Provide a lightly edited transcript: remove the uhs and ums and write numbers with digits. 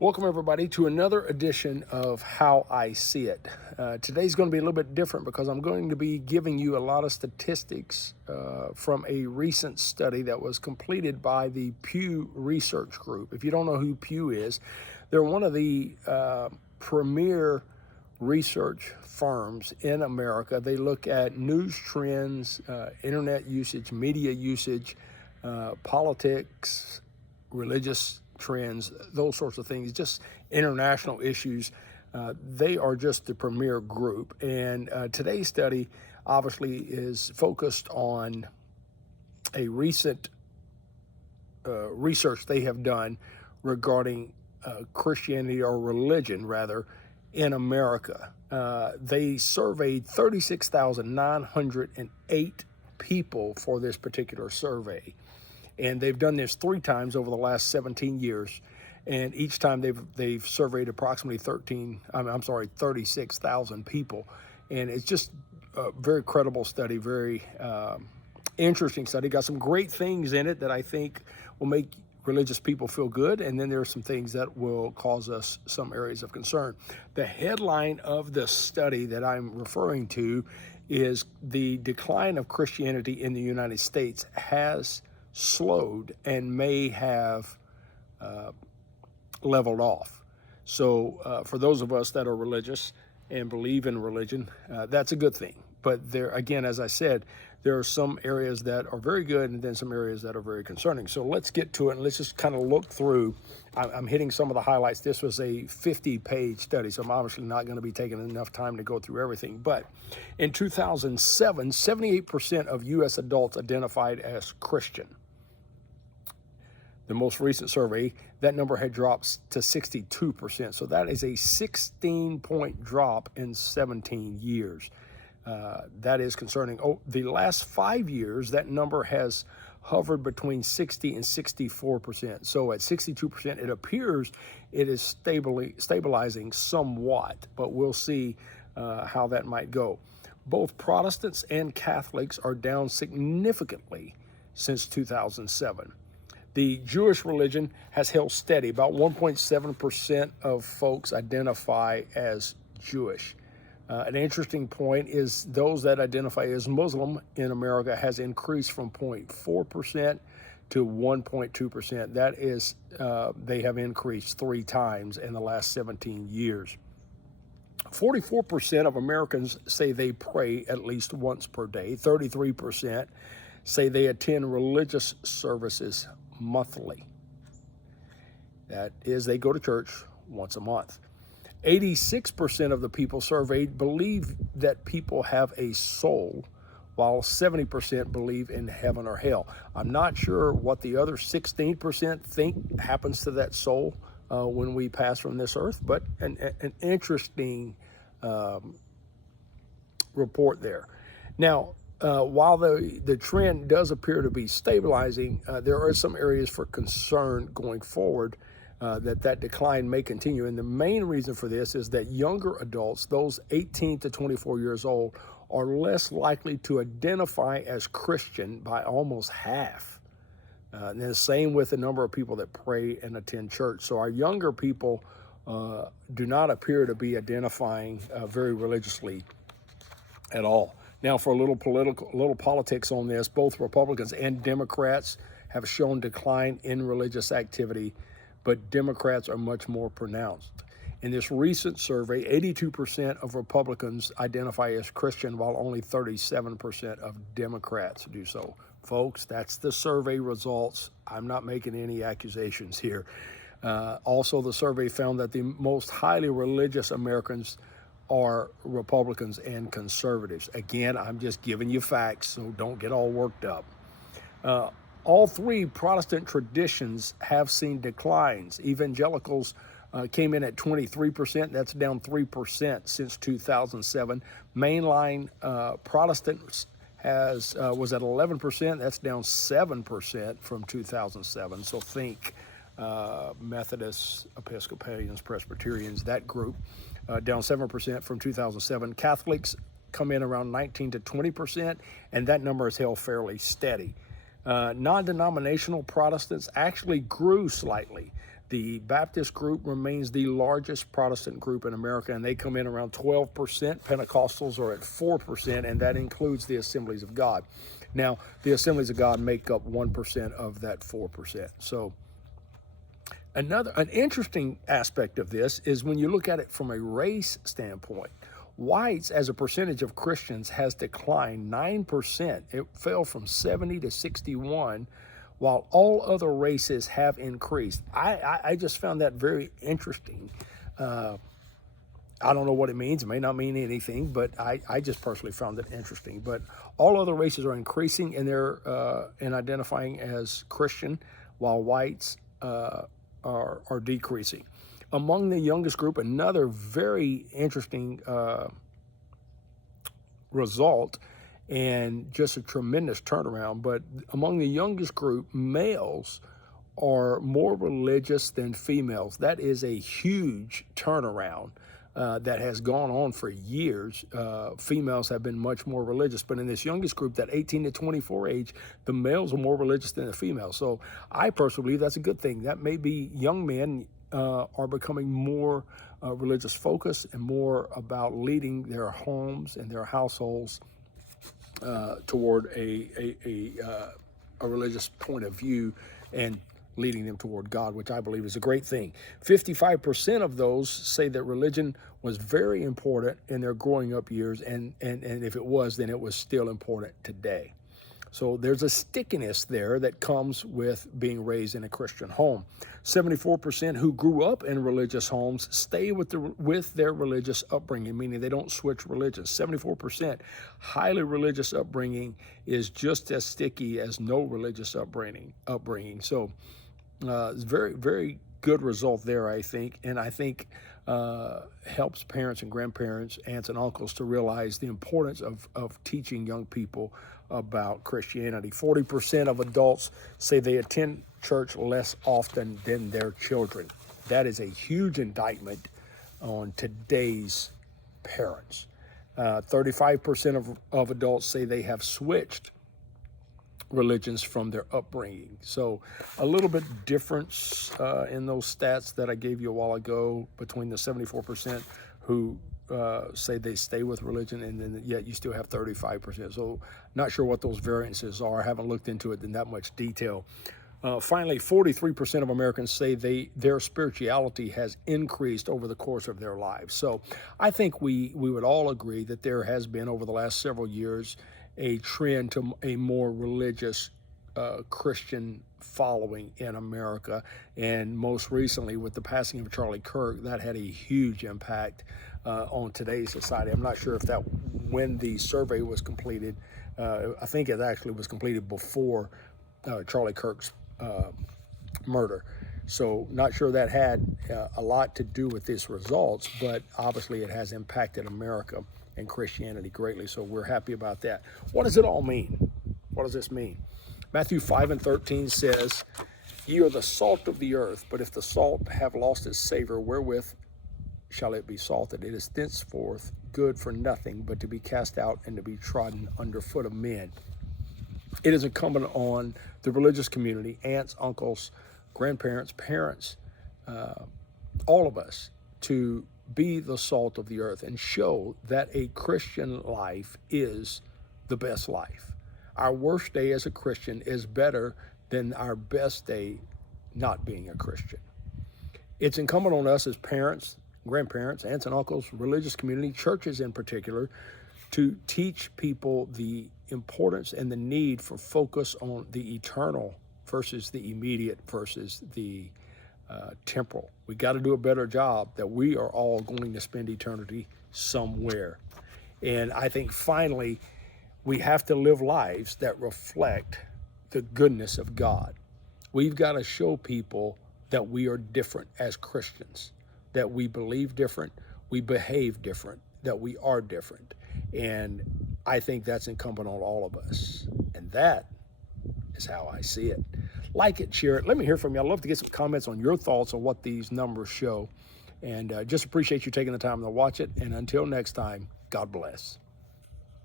Welcome, everybody, to another edition of How I See It. Today's going to be a little bit different because I'm going to be giving you a lot of statistics from a recent study that was completed by the Pew Research Group. If you don't know who Pew is, they're one of the premier research firms in America. They look at news trends, internet usage, media usage, politics, religious trends, those sorts of things, just international issues. They are just the premier group. And today's study obviously is focused on a recent research they have done regarding Christianity, or religion rather, in America. They surveyed 36,908 people for this particular survey. And they've done this 3 times over the last 17 years. And each time they've surveyed approximately 36,000 people. And it's just a very credible study, very interesting study. Got some great things in it that I think will make religious people feel good. And then there are some things that will cause us some areas of concern. The headline of the study that I'm referring to is the decline of Christianity in the United States has slowed and may have leveled off. So for those of us that are religious and believe in religion, that's a good thing. But there, again, as I said, there are some areas that are very good and then some areas that are very concerning. So let's get to it and let's just kind of look through. I'm hitting some of the highlights. This was a 50-page study, so I'm obviously not going to be taking enough time to go through everything. But in 2007, 78% of U.S. adults identified as Christian. The most recent survey, that number had dropped to 62%. So that is a 16-point drop in 17 years. That is concerning. The last 5 years, that number has hovered between 60 and 64%. So at 62%, it appears it is stabilizing somewhat, but we'll see how that might go. Both Protestants and Catholics are down significantly since 2007. The Jewish religion has held steady. About 1.7% of folks identify as Jewish. An interesting point is those that identify as Muslim in America has increased from 0.4% to 1.2%. That is, they have increased 3 times in the last 17 years. 44% of Americans say they pray at least once per day. 33% say they attend religious services monthly. That is, they go to church once a month. 86% of the people surveyed believe that people have a soul, while 70% believe in heaven or hell. I'm not sure what the other 16% think happens to that soul when we pass from this earth, but an interesting report there. Now, while the trend does appear to be stabilizing, there are some areas for concern going forward that decline may continue. And the main reason for this is that younger adults, those 18 to 24 years old, are less likely to identify as Christian by almost half. And the same with the number of people that pray and attend church. So our younger people do not appear to be identifying very religiously at all. Now, for a little politics on this, both Republicans and Democrats have shown decline in religious activity, but Democrats are much more pronounced. In this recent survey, 82% of Republicans identify as Christian, while only 37% of Democrats do so. Folks, that's the survey results. I'm not making any accusations here. Also, the survey found that the most highly religious Americans are Republicans and conservatives. Again, I'm just giving you facts, so don't get all worked up. All 3 Protestant traditions have seen declines. Evangelicals came in at 23%. That's down 3% since 2007. Mainline Protestants was at 11%. That's down 7% from 2007. So think Methodists, Episcopalians, Presbyterians, that group, down 7% from 2007. Catholics come in around 19 to 20%, and that number is held fairly steady. Non-denominational Protestants actually grew slightly. The Baptist group remains the largest Protestant group in America, and they come in around 12%. Pentecostals are at 4%, and that includes the Assemblies of God. Now, the Assemblies of God make up 1% of that 4%. So an interesting aspect of this is when you look at it from a race standpoint. Whites, as a percentage of Christians, has declined 9%. It fell from 70 to 61, while all other races have increased. I just found that very interesting. I don't know what it means. It may not mean anything, but I just personally found it interesting. But all other races are increasing in their in identifying as Christian, while whites are decreasing. Among the youngest group, another very interesting result and just a tremendous turnaround, but among the youngest group, males are more religious than females. That is a huge turnaround that has gone on for years. Females have been much more religious, but in this youngest group, that 18 to 24 age, the males are more religious than the females. So I personally believe that's a good thing. That may be young men are becoming more religious focused and more about leading their homes and their households toward a religious point of view and leading them toward God, which I believe is a great thing. 55% of those say that religion was very important in their growing up years, and if it was, then it was still important today. So there's a stickiness there that comes with being raised in a Christian home. 74% who grew up in religious homes stay with their religious upbringing, meaning they don't switch religions. 74% highly religious upbringing is just as sticky as no religious upbringing. So it's very, very good result there, I think. And I think helps parents and grandparents, aunts and uncles to realize the importance of teaching young people about Christianity. 40% of adults say they attend church less often than their children. That is a huge indictment on today's parents. 35% of adults say they have switched religions from their upbringing. So a little bit difference in those stats that I gave you a while ago between the 74% who say they stay with religion, and then yet you still have 35%. So not sure what those variances are. I haven't looked into it in that much detail. Finally, 43% of Americans say their spirituality has increased over the course of their lives. So I think we would all agree that there has been, over the last several years, a trend to a more religious Christian following in America. And most recently, with the passing of Charlie Kirk, that had a huge impact on today's society. I'm not sure if that, when the survey was completed, I think it actually was completed before Charlie Kirk's murder. So not sure that had a lot to do with these results, but obviously it has impacted America and Christianity greatly. So we're happy about that. What does it all mean? What does this mean? Matthew 5:13 says, "Ye are the salt of the earth, but if the salt have lost its savor, wherewith shall it be salted? It is thenceforth good for nothing, but to be cast out and to be trodden under foot of men." It is incumbent on the religious community, aunts, uncles, grandparents, parents, all of us, to be the salt of the earth and show that a Christian life is the best life. Our worst day as a Christian is better than our best day not being a Christian. It's incumbent on us as parents, grandparents, aunts and uncles, religious community, churches in particular, to teach people the importance and the need for focus on the eternal versus the immediate versus the temporal. We got to do a better job that we are all going to spend eternity somewhere. And I think finally, we have to live lives that reflect the goodness of God. We've got to show people that we are different as Christians, that we believe different, we behave different, that we are different. And I think that's incumbent on all of us. And that is how I see it. Like it, share it. Let me hear from you. I'd love to get some comments on your thoughts on what these numbers show. And just appreciate you taking the time to watch it. And until next time, God bless.